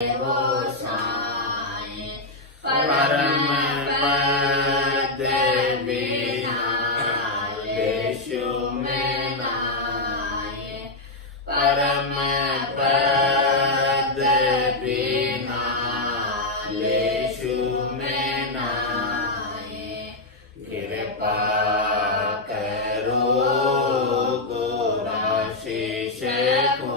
वो साए परम पद बिना लेशु में नाए परम पद बिना लेशु में नाए कृपा करो गोराशीष को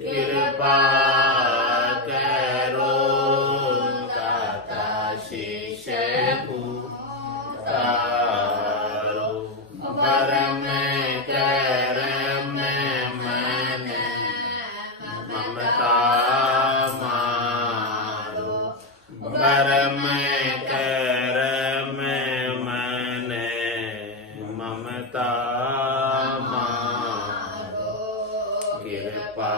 कृपा करो दाता शिष्य पुकारो परम करम मन ममता मारो परम करम मन ममता मारो कृपा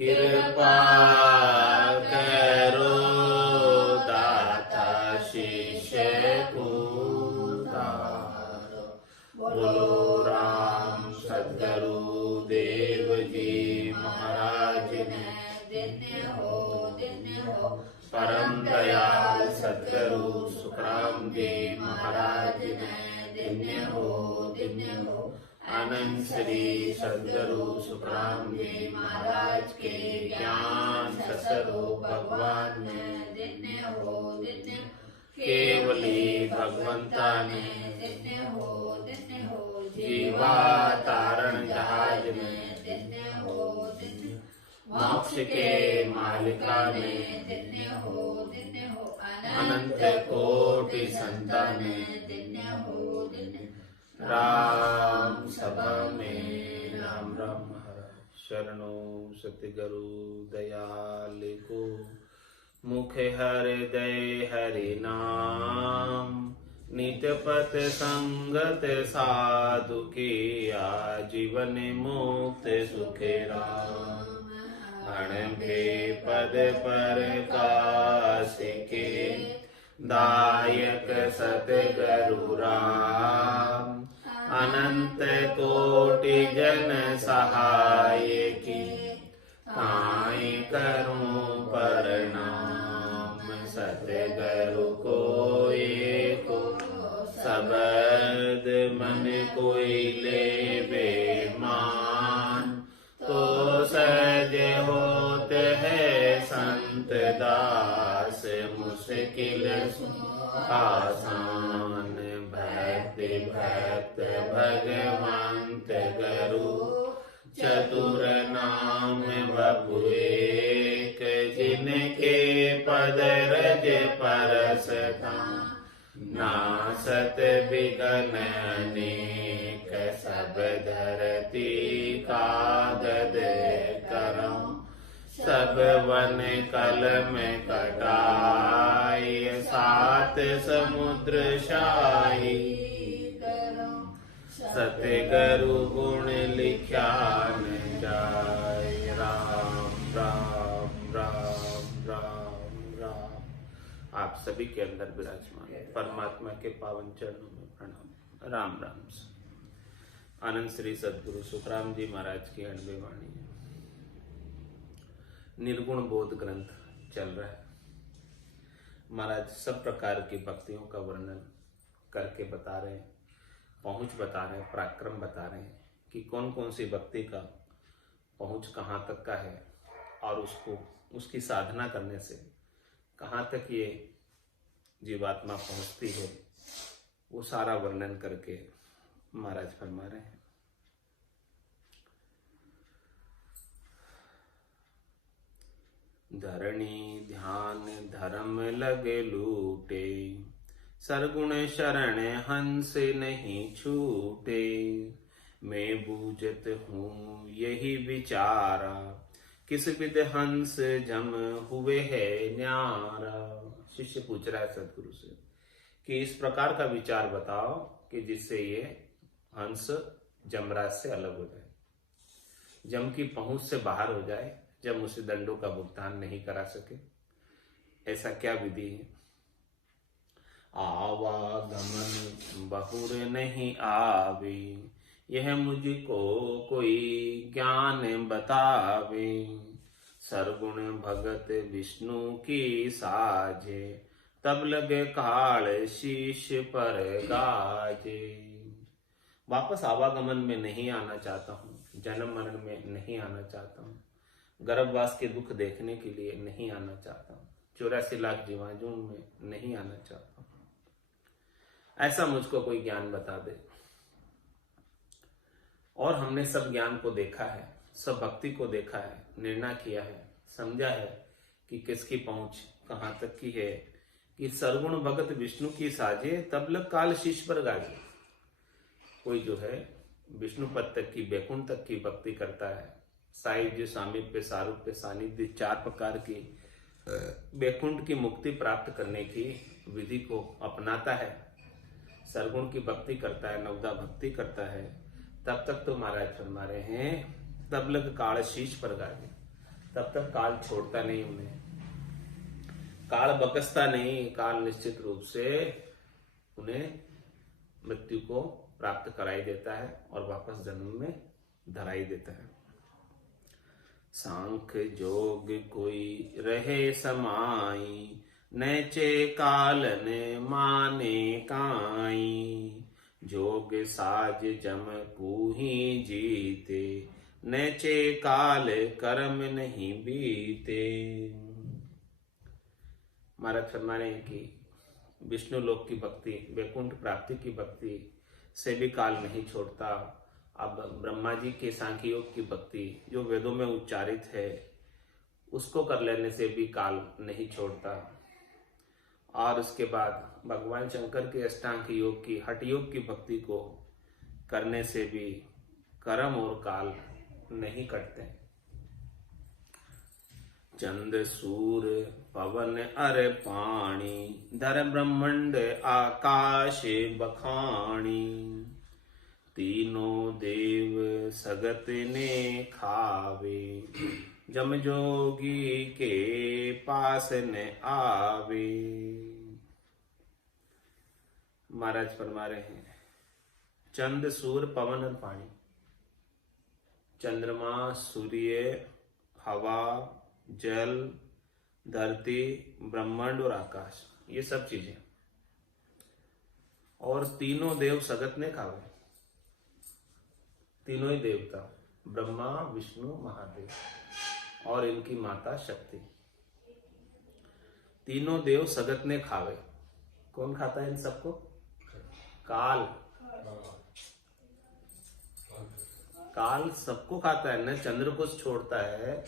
कृपा करो दाता शिष्य को उतारो। बोलो राम सद्गुरु देव जी महाराज ने धन्य हो परम दयाल सद्गुरु सुखराम जी महाराज ने धन्य हो आनंद श्री सद्गुरु सुखराम जी महाराज के ज्ञान ससरो भगवान ने धन्य हो केवली भगवंता ने धन्य हो जीवा तारण जहाज में धन्य हो मोक्ष के मालिका ने धन्य हो अनंत कोटि संताने धन्य हो राम सभा में राम राम महाराज शरणो सतगुरु दयाल को मुख हृदय हरि नाम नित्य पथ संगत साधु की आजीवन मुक्त सुखे राम अणभे पद पर काश के दायक सतगुरु राम अनंत कोटि जन सहाय की पाए करूं प्रणाम सतगुरु को एको शब्द मन कोई ले बेमान तो सज होते है संत दास मुश्किल आसान भक्त भगवंत गुरु चतुर नाम बपु एक जिनके पद रज परसता नासत विघ्न अनेक सब धरती कागद करम सब वन कल में कटाई सात समुद्र शाही सतगुरु गुण लिख्या न जाय राम राम राम राम राम। आप सभी के अंदर विराजमान परमात्मा के पावन चरणों में प्रणाम राम राम। आनंद श्री सद्गुरु सुखराम जी महाराज की अणबे वाणी है। निर्गुण बोध ग्रंथ चल रहा है। महाराज सब प्रकार की भक्तियों का वर्णन करके बता रहे हैं, पहुंच बता रहे हैं, पराक्रम बता रहे हैं कि कौन कौन सी भक्ति का पहुंच कहाँ तक का है और उसको उसकी साधना करने से कहाँ तक ये जीवात्मा पहुंचती है, वो सारा वर्णन करके महाराज फरमा रहे हैं। धरणी ध्यान धर्म लगे लूटे सरगुण शरण हंस नहीं छूटे मैं बूझत हूँ यही विचारा किस विद हंस जम हुए है न्यारा। शिष्य पूछ रहा है सदगुरु से कि इस प्रकार का विचार बताओ कि जिससे ये हंस जमराज से अलग हो जाए, जम की पहुंच से बाहर हो जाए, जब उसे दंडों का भुगतान नहीं करा सके। ऐसा क्या विधि है? आवागमन बहुर नहीं आवे, यह मुझको कोई ज्ञान बतावे। सरगुण भगत विष्णु की साजे, तब लगे काल शीश पर गाजे। वापस आवागमन में नहीं आना चाहता हूँ, जन्म मरण में नहीं आना चाहता हूँ, गर्भवास के दुख देखने के लिए नहीं आना चाहता हूँ, 84 लाख जीवाणुओं में नहीं आना चाहता हूँ। ऐसा मुझको कोई ज्ञान बता दे। और हमने सब ज्ञान को देखा है, सब भक्ति को देखा है, निर्णय किया है, समझा है कि किसकी पहुंच कहाँ तक की है कि सरगुण भगत विष्णु की साजे, तब लग काल शीश पर गाजे। कोई जो है विष्णु पद तक की, बैकुंठ तक की भक्ति करता है, साहित्य सामीप्य सारूप्य सानिध्य 4 प्रकार की बैकुंठ की मुक्ति प्राप्त करने की विधि को अपनाता है, सरगुण की भक्ति करता है, नवदा भक्ति करता है, तब तक तो महाराज फरमा रहे हैं तब लग काल शीश पर गाजे। तब तक काल छोड़ता नहीं उन्हें, काल बकसता नहीं, काल निश्चित रूप से उन्हें मृत्यु को प्राप्त कराई देता है और वापस जन्म में धराई देता है। सांख्य जोग कोई रहे समाई, नैचे काल ने माने काई। जोग साज जम कूही जीते, नैचे काल कर्म नहीं बीते। महाराज फरमाने हैं कि विष्णु लोक की भक्ति, वैकुंठ प्राप्ति की भक्ति से भी काल नहीं छोड़ता। अब ब्रह्मा जी के सांख्य योग की भक्ति जो वेदों में उच्चारित है उसको कर लेने से भी काल नहीं छोड़ता। और उसके बाद भगवान शंकर के अष्टांग योग की, हठ योग की भक्ति को करने से भी कर्म और काल नहीं कटते। चंद सूर पवन अर पानी, धर ब्रह्मंड आकाश बखानी। तीनों देव सगत ने खावे, जम जोगी के पास न आवे। महाराज फरमा रहे हैं चंद सूर पवन और पानी, चंद्रमा, सूर्य, हवा, जल, धरती, ब्रह्मांड और आकाश, ये सब चीजें, और तीनों देव सगत ने खावे। तीनों ही देवता, ब्रह्मा, विष्णु, महादेव और इनकी माता शक्ति, तीनों देव सगत ने खावे। कौन खाता है इन सबको? काल। काल सबको खाता है, न चंद्र को छोड़ता है,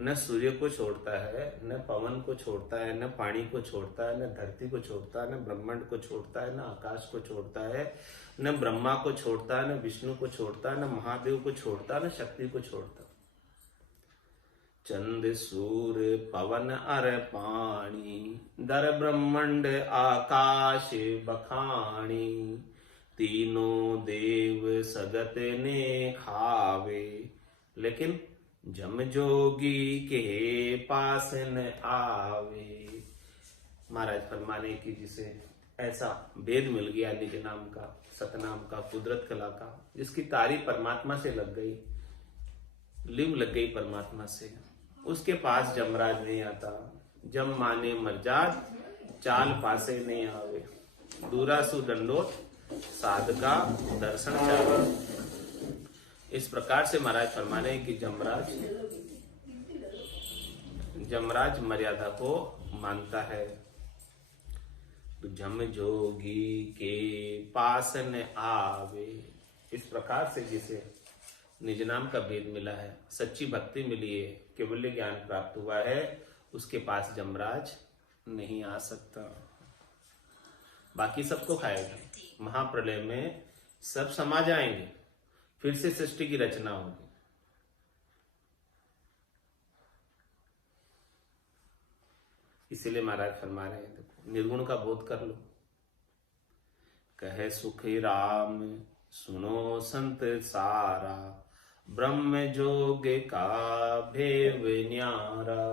न सूर्य को छोड़ता है, न पवन को छोड़ता है, न पानी को छोड़ता है, न धरती को छोड़ता है, न ब्रह्मांड को छोड़ता है, न आकाश को छोड़ता है, न ब्रह्मा को छोड़ता है, न विष्णु को छोड़ता है, न महादेव को छोड़ता है, न शक्ति को छोड़ता। चंद सूर पवन अर पानी, दर ब्रह्मांड आकाश बखानी। तीनों देव सगत ने खावे, लेकिन जम जोगी के पास न आवे। महाराज फरमाने की जिसे ऐसा वेद मिल गया, निज नाम का, सतनाम का, कुदरत कला का, जिसकी तारी परमात्मा से लग गई, लिव लग गई परमात्मा से, उसके पास जमराज नहीं आता। जम माने मरजाद, चाल पासे नहीं आवे। दूरासु दंडोत, साधका दर्शन चावे। इस प्रकार से महाराज फरमाने कि जमराज मर्यादा को मानता है। तो जम जोगी के पास न आवे। इस प्रकार से जिसे निज नाम का भेद मिला है, सच्ची भक्ति मिली है, केवल ज्ञान प्राप्त हुआ है, उसके पास जमराज नहीं आ सकता। बाकी सबको खाएगा। महाप्रलय में सब समा जाएंगे, फिर से सृष्टि की रचना होगी। इसीलिए महाराज फरमा रहे हैं, देखो निर्गुण का बोध कर लो। कहे सुखी राम सुनो संत सारा, ब्रह्म जोग का भेव न्यारा।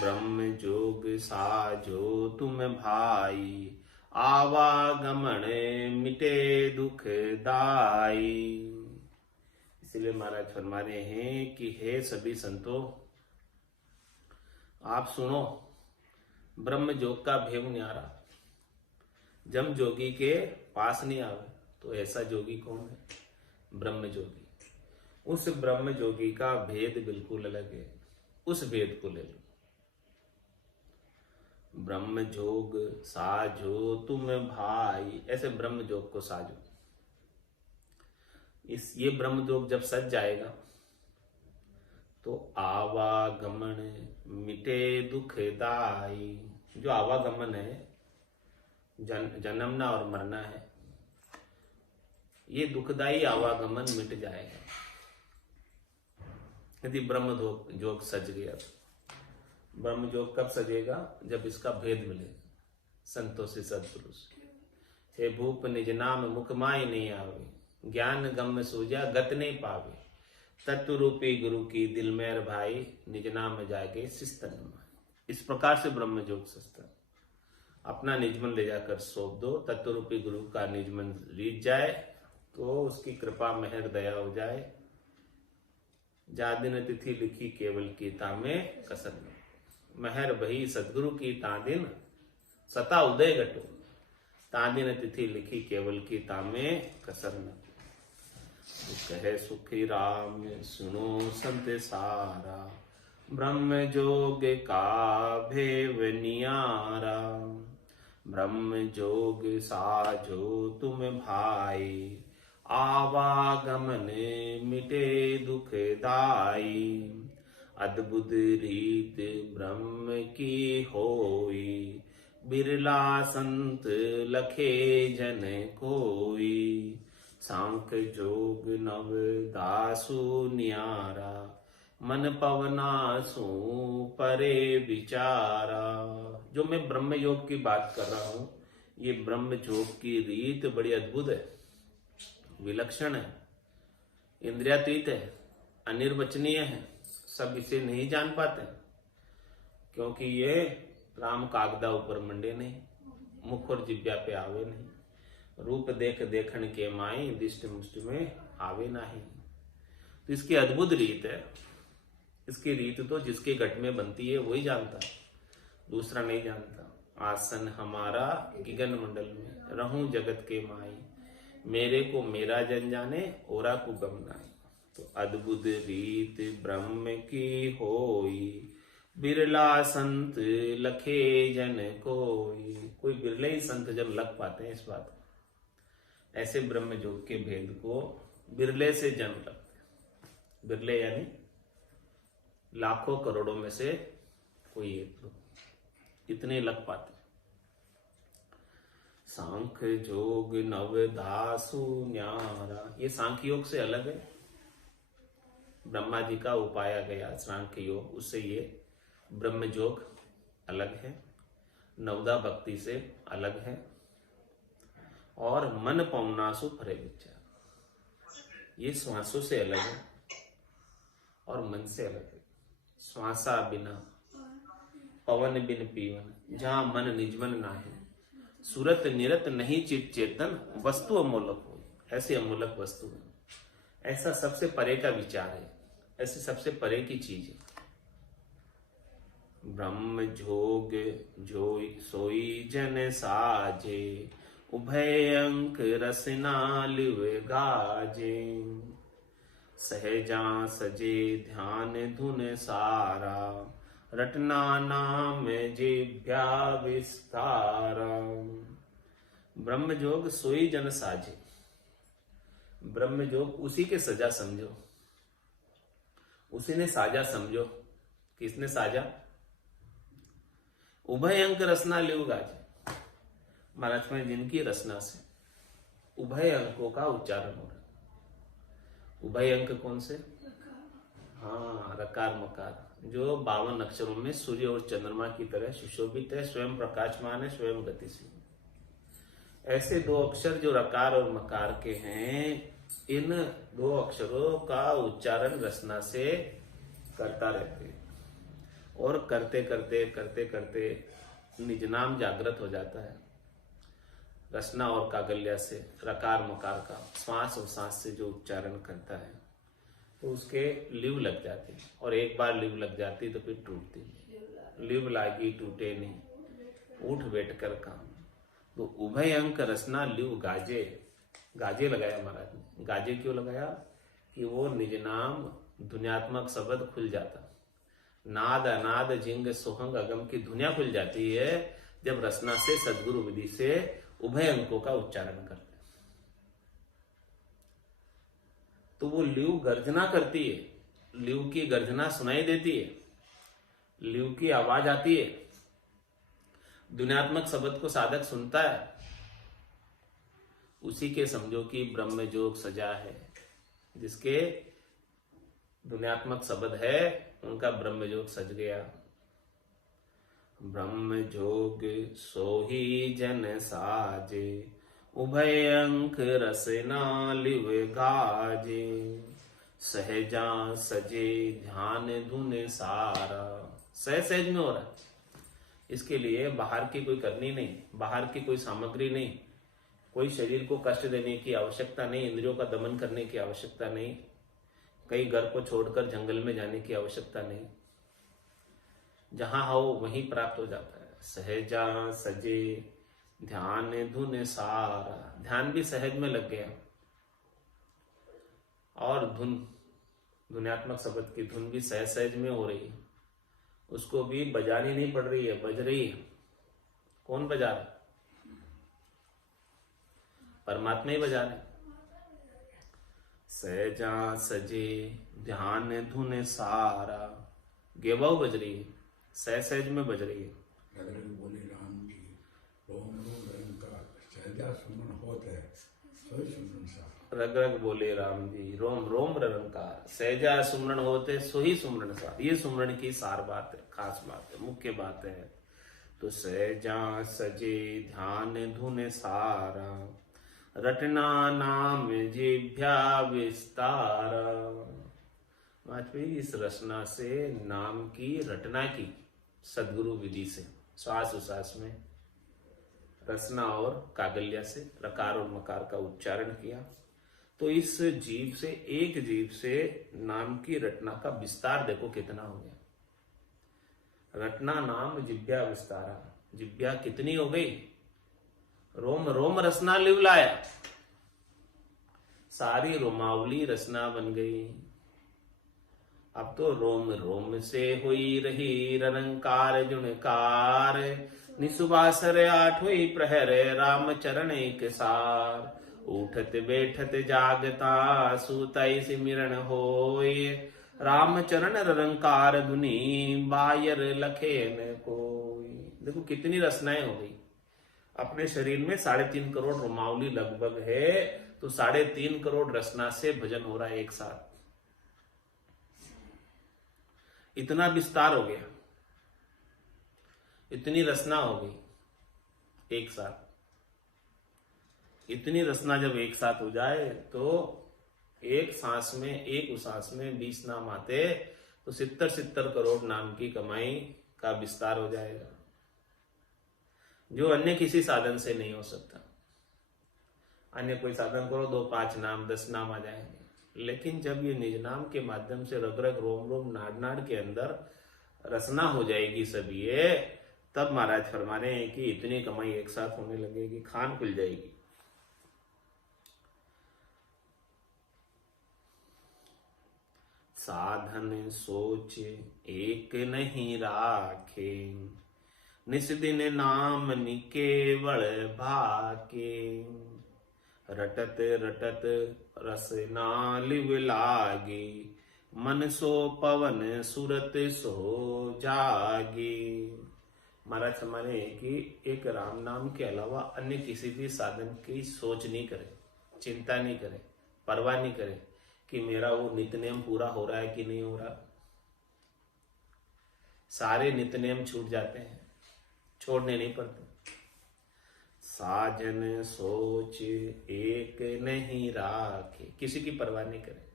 ब्रह्म जोग साजो तुम भाई, आवागमन मिटे दुख दाई। इसलिए महाराज फरमा रहे हैं कि हे सभी संतों, आप सुनो, ब्रह्म जोग का भेव न्यारा। जब जोगी के पास नहीं आवे तो ऐसा जोगी कौन है? ब्रह्म जोगी। उस ब्रह्म जोगी का भेद बिल्कुल अलग है, उस भेद को ले लो। ब्रह्म जोग साजो तुम भाई, ऐसे ब्रह्म जोग को साजो। ये ब्रह्म जोग जब सज जाएगा तो आवागमन मिटे दुख दाई। जो आवागमन है, जन्मना और मरना है, ये दुखदाई आवागमन मिट जाएगा यदि ब्रह्म जोग सज गया। ब्रह्म जोग कब सजेगा? जब इसका भेद मिलेगा संतों से, सदपुरुष। हे भूप निज नाम मुख माय नहीं आवे, ज्ञान गम सूझा गत नहीं पावे। तत्व रूपी गुरु की दिल मेर भाई, निज नाम जागे शिस्तन माय। इस प्रकार से ब्रह्म जोग सजता। अपना निजमन ले जाकर सौंप दो, तत्व रूपी गुरु का निजमन रीत जाए तो उसकी कृपा मेहर दया हो जाए। जा दिन तिथि लिखी केवल की तामे कसर मेहर बही सदगुरु की तादिन सता उदय घटो। तादिन तिथि लिखी केवल की तामे कसर न। कहे सुखी राम सुनो संत सारा, ब्रह्म जोग का भेव नियारा। ब्रह्म जोग साजो तुम भाई, आवागमन मिटे दुख दाई। अद्भुत रीत ब्रह्म की होई, बिरला संत लखे जन कोई। सांख जोग नव दासु न्यारा, मन पवना सु परे विचारा। जो मैं ब्रह्म योग की बात कर रहा हूं, ये ब्रह्म योग की रीत बड़ी अद्भुत है, विलक्षण है, इंद्रियातीत है, अनिर्वचनीय है। सब इसे नहीं जान पाते क्योंकि ये राम कागदा ऊपर मंडे नहीं, मुख और जिब्या पे आवे नहीं। रूप देख देखन के माई, दिष्ट मुष्ट में आवे नहीं। तो इसकी अद्भुत रीत है। इसकी रीत तो जिसके घट में बनती है वही जानता है, दूसरा नहीं जानता। आसन हमारा गिगन मंडल में, रहूं जगत के माई। मेरे को मेरा जन जाने, ओरा को गम नाई। तो अद्भुत रीत ब्रह्म की होई, बिरला संत लखे जन कोई। कोई बिरले ही संत जब लग पाते हैं इस बात को। ऐसे ब्रह्म योग के भेद को बिरले से जन लगते। बिरले यानी लाखों करोड़ों में से कोई एक लोग, इतने लग पाते। सांख जोग नव दासु न्यारा, ये सांख्य योग से अलग है। ब्रह्मा जी का उपाया गया सांख्य योग, उससे ये ब्रह्म योग अलग है, नवदा भक्ति से अलग है। और मन पवनासु परे विचार, ये श्वासों से अलग है और मन से अलग है। श्वासा बिना पवन बिन पीवन, जहां मन निजमन ना है। सूरत निरत नहीं चित चेतन, वस्तु अमोलक हो। ऐसी अमोलक वस्तु है, ऐसा सबसे परे का विचार है, ऐसी सबसे परे की चीज है। ब्रह्म जोग जो सोई जन साजे, उभय अंक रसना लिव गाजे। सहजा सजे ध्यान धुन सारा, रटना नाम जिभ्या विस्तारा। ब्रह्म जोग सोई जन साजे, ब्रह्म जोग उसी के सजा समझो, उसी ने साजा समझो। किसने साजा? उभय अंक रसना लिव गाजे। महाराज में जिनकी रचना से उभय अंकों का उच्चारण हो रहा है। उभय अंक कौन से? हाँ, रकार मकार, जो 52 अक्षरों में सूर्य और चंद्रमा की तरह सुशोभित है, स्वयं प्रकाशमान है, स्वयं गतिशील। ऐसे 2 अक्षर जो रकार और मकार के हैं, इन 2 अक्षरों का उच्चारण रचना से करता रहते हैं। और करते करते करते करते निज नाम जागृत हो जाता है। रसना और कागल्या से रकार मकार का श्वास और सांस से जो उच्चारण करता है तो उसके लिव लग जाती, और एक बार लिव लग जाती तो फिर टूटती नहीं। लिव लागी टूटे नहीं, उठ बैठ कर काम। तो उभय अंक रसना लिव गाजे, गाजे लगाया महाराज ने। गाजे क्यों लगाया? कि वो निज नाम धुन्यात्मक शब्द खुल जाता। नाद अनाद जिंग सोहंग अगम की धुनिया खुल जाती है जब रसना से सदगुरु विधि से उभय अंकों का उच्चारण करते हैं। तो वो लिव गर्जना करती है, लिव की गर्जना सुनाई देती है, लिव की आवाज आती है, दुनियात्मक शब्द को साधक सुनता है, उसी के समझो कि ब्रह्म जोग सजा है। जिसके दुनियात्मक शब्द है उनका ब्रह्म जोग सज गया। ब्रह्म जोग सोही जन साजे, उभय अंक रसना लिव गाजे, सहजा सजे ध्यान धुन सारा। सहज में हो रहा है। इसके लिए बाहर की कोई करनी नहीं, बाहर की कोई सामग्री नहीं, कोई शरीर को कष्ट देने की आवश्यकता नहीं, इंद्रियों का दमन करने की आवश्यकता नहीं, कहीं घर को छोड़कर जंगल में जाने की आवश्यकता नहीं। जहां हो वहीं प्राप्त हो जाता है। सहजा सजे ध्यान धुन सारा, ध्यान भी सहज में लग गया, और धुन धुन्यात्मक शब्द की धुन भी सहज में हो रही है। उसको भी बजानी नहीं पड़ रही है, बज रही है। कौन बजा रहा? परमात्मा ही बजा रहे। सहजा सजे ध्यान धुन सारा, गेवाऊ बज रही है, सहज में बज रही है। बोले राम जी रोम रोम रंकार, सहजा सुमन होते सोई सुमन सा। रग रग बोले राम जी रोम रोम रंकार, सहजा सुमरण होते सोही सुमरण सा। ये सुमरण की सार बात है, खास बात है, मुख्य बात है। तो सहजा सजे ध्यान धुन सारा, रटना नाम जिभ्या विस्तारा। वाजपेयी इस रचना से नाम की रटना की सदगुरु विधि से, श्वास उश्वास में रसना और कागल्या से रकार और मकार का उच्चारण किया। तो इस जीव से, एक जीव से नाम की रटना का विस्तार देखो कितना हो गया। रटना नाम जिभ्या विस्तारा, जिभ्या कितनी हो गई? रोम रोम रसना लिव लाया, सारी रोमावली रसना बन गई। अब तो रोम रोम से हुई रही रनंकार जुणकार, निसुबासर आठ हुई प्रहर राम चरण एक सार। उठत बैठत जागता सुतई सिमरन होय, राम चरण रंकार धुनी बायर लखे न कोई। देखो कितनी रचनाएं हो गई। अपने शरीर में 3.5 करोड़ रोमावली लगभग है, तो 3.5 करोड़ रचना से भजन हो रहा है एक साथ। इतना विस्तार हो गया, इतनी रचना हो गई एक साथ। इतनी रचना जब एक साथ हो जाए तो एक सांस में, एक उसास में 20 नाम आते, तो 70 करोड़ नाम की कमाई का विस्तार हो जाएगा, जो अन्य किसी साधन से नहीं हो सकता। अन्य कोई साधन करो 2, 5 नाम, 10 नाम आ जाएंगे, लेकिन जब ये निज नाम के माध्यम से रग रग रोम रोम नाड़ नाड़ के अंदर रचना हो जाएगी सब ये, तब महाराज फरमा रहे हैं कि इतनी कमाई एक साथ होने लगेगी, खान खुल जाएगी। साधन सोच एक नहीं राखे, निस दिन नाम निकेवल भाके। रटत रटत रसना लिव लागे, मन सो पवन सुरत सो जागे। महाराज हमारे कि एक राम नाम के अलावा अन्य किसी भी साधन की सोच नहीं करे, चिंता नहीं करे, परवाह नहीं करे कि मेरा वो नित्यनेम पूरा हो रहा है कि नहीं हो रहा। सारे नित्यनेम छूट जाते हैं, छोड़ने नहीं पड़ते। साजन सोच एक नहीं राखे, किसी की परवाह नहीं करे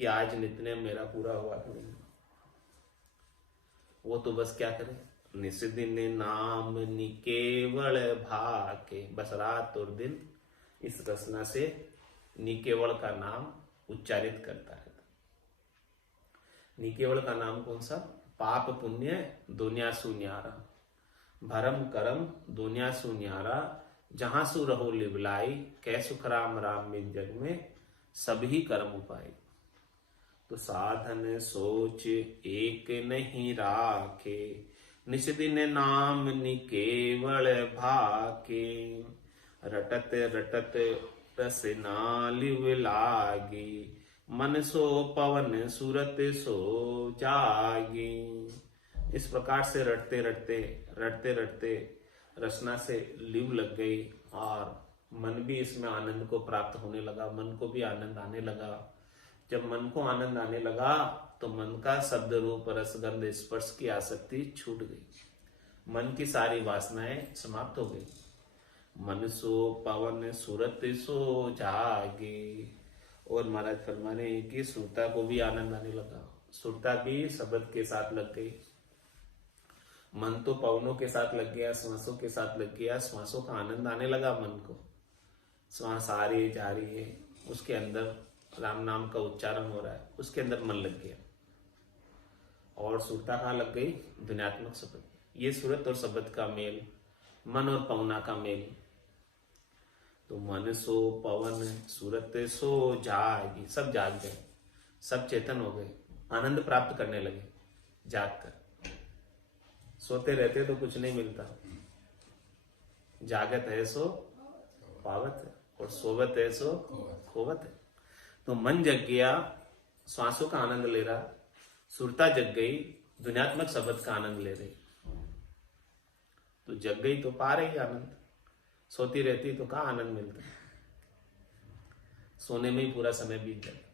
कि आज नित्यनेम मेरा पूरा हुआ कि नहीं। वो तो बस क्या करे, निस दिन नाम निकेवल भाके, बस रात और दिन इस रचना से निकेवल का नाम उच्चारित करता है। निकेवल का नाम कौन सा? पाप पुण्य दुनिया सुन्यारा, भरम करम दुनिया सुन्यारा, जहां सु रहो लिवलाई, कै सुख राम राम बिन जग में सभी कर्म उपाय। तो साधन सोच एक नहीं राखे, निस दिन नाम निकेवल भाके, रटत रटत रस ना लिव लागी, मन सो पवन सूरत सो जागी। इस प्रकार से रटते रटते रचना से लिव लग गई और मन भी इसमें आनंद को प्राप्त होने लगा, मन को भी आनंद आने लगा। जब मन को आनंद आने लगा तो मन का शब्द रूप रसगंध स्पर्श की आसक्ति छूट गई, मन की सारी वासनाएं समाप्त हो गई। मन सो पवन सूरत सो जागे। और महाराज फरमाने कि श्रोता को भी आनंद आने लगा, श्रोता भी शब्द के साथ लग गई। मन तो पवनों के साथ लग गया, श्वासों के साथ लग गया, श्वासों का आनंद आने लगा मन को। श्वास आ रही जा रही है, उसके अंदर राम नाम का उच्चारण हो रहा है, उसके अंदर मन लग गया। और सुरता कहाँ लग गई? ध्वन्यात्मक शब्द। ये सूरत और शब्द का मेल, मन और पवना का मेल। तो मन सो पवन सूरत सो जागी, सब जाग गए, सब चेतन हो गए, आनंद प्राप्त करने लगे जाग कर। सोते रहते तो कुछ नहीं मिलता, जागत है सो पावत है और सोवत है सो खोवत है। तो मन जग गया, श्वासों का आनंद ले रहा, सुरता जग गई, ध्वन्यात्मक शब्द का आनंद ले रही। तो जग गई तो पा रही आनंद, सोती रहती तो कहाँ आनंद मिलता, सोने में ही पूरा समय बीत जाता।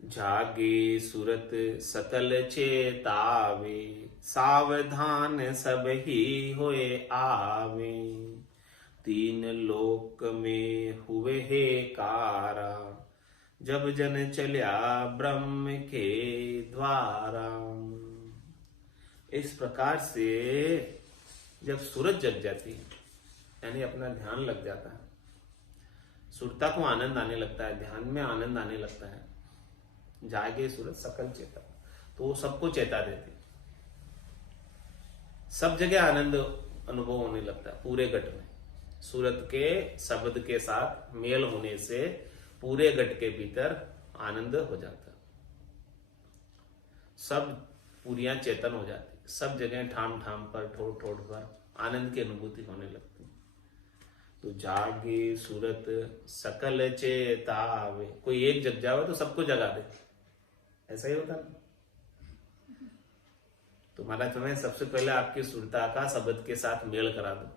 जागे सुरत सकल चेतावे, सावधान सब ही होए आवे, तीन लोक में हुए हे कारा, जब जन चल्या ब्रह्म के द्वारा। इस प्रकार से जब सूरज जग जाती है, यानी अपना ध्यान लग जाता है, सुरता को आनंद आने लगता है, ध्यान में आनंद आने लगता है। जागे सूरज सकल चेता, तो वो सबको चेता देती, सब जगह आनंद अनुभव होने लगता है पूरे घट में। सूरत के शब्द के साथ मेल होने से पूरे घट के भीतर आनंद हो जाता, सब पूरियां चेतन हो जाती, सब जगह ठाम ठाम पर ठोड़ ठोड़ पर आनंद की अनुभूति होने लगती। तो जागे सूरत सकल चेतावे, कोई एक जग जावे तो सबको जगा दे, ऐसा ही होता ना। तो महाराज तुम्हें सबसे पहले आपकी सुरता का शब्द के साथ मेल करा दो।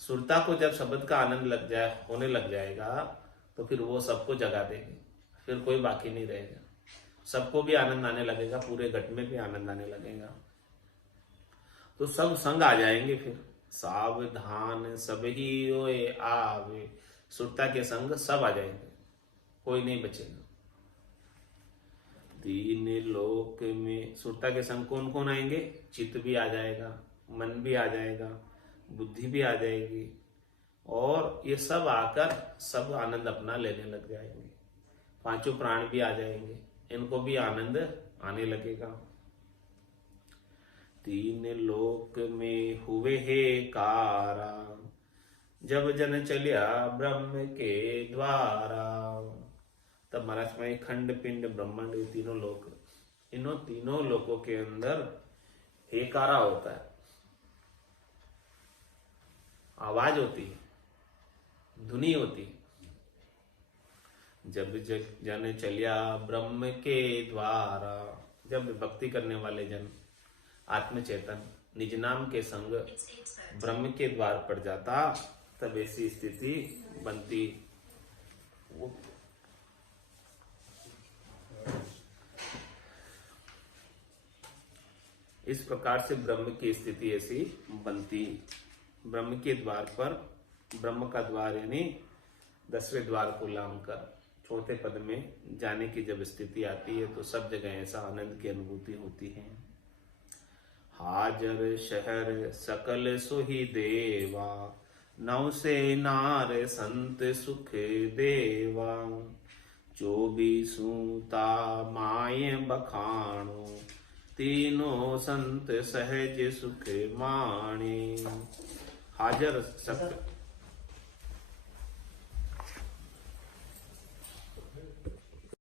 सुरता को जब शब्द का आनंद लग जाए, होने लग जाएगा, तो फिर वो सबको जगा देगी, फिर कोई बाकी नहीं रहेगा, सबको भी आनंद आने लगेगा, पूरे घट में भी आनंद आने लगेगा। तो सब संग आ जाएंगे, फिर सावधान सब ही ओए आवे, सुरता के संग सब आ जाएंगे, कोई नहीं बचेगा। तीन लोक में सुरता के संग कौन कौन आएंगे? चित्त भी आ जाएगा, मन भी आ जाएगा, बुद्धि भी आ जाएगी, और ये सब आकर सब आनंद अपना लेने लग जाएंगे। पांचों प्राण भी आ जाएंगे, इनको भी आनंद आने लगेगा। तीन लोक में हुए हे कारा, जब जन चलिया ब्रह्म के द्वारा। तब महाराज में खंड पिंड ब्रह्मांड, ये तीनों लोक, इन्हों तीनों लोकों के अंदर हेकारा होता है, आवाज होती है, धुनी होती है। जब जन चलिया ब्रह्म के द्वारा, जब भक्ति करने वाले जन आत्मचेतन निज नाम के संग ब्रह्म के द्वार पर जाता, तब ऐसी स्थिति बनती। इस प्रकार से ब्रह्म की स्थिति ऐसी बनती। ब्रह्म के द्वार पर, ब्रह्म का द्वार यानी 10वें द्वार को लांघ कर, चौथे पद में जाने की जब स्थिति आती है तो सब जगह ऐसा आनंद की अनुभूति होती है। हाजर शहर सकल सोही देवा, नव से नार संत सुख देवा। चौबीसूता माय बखाणो, तीनों संत सहज सुख माणे। हाजर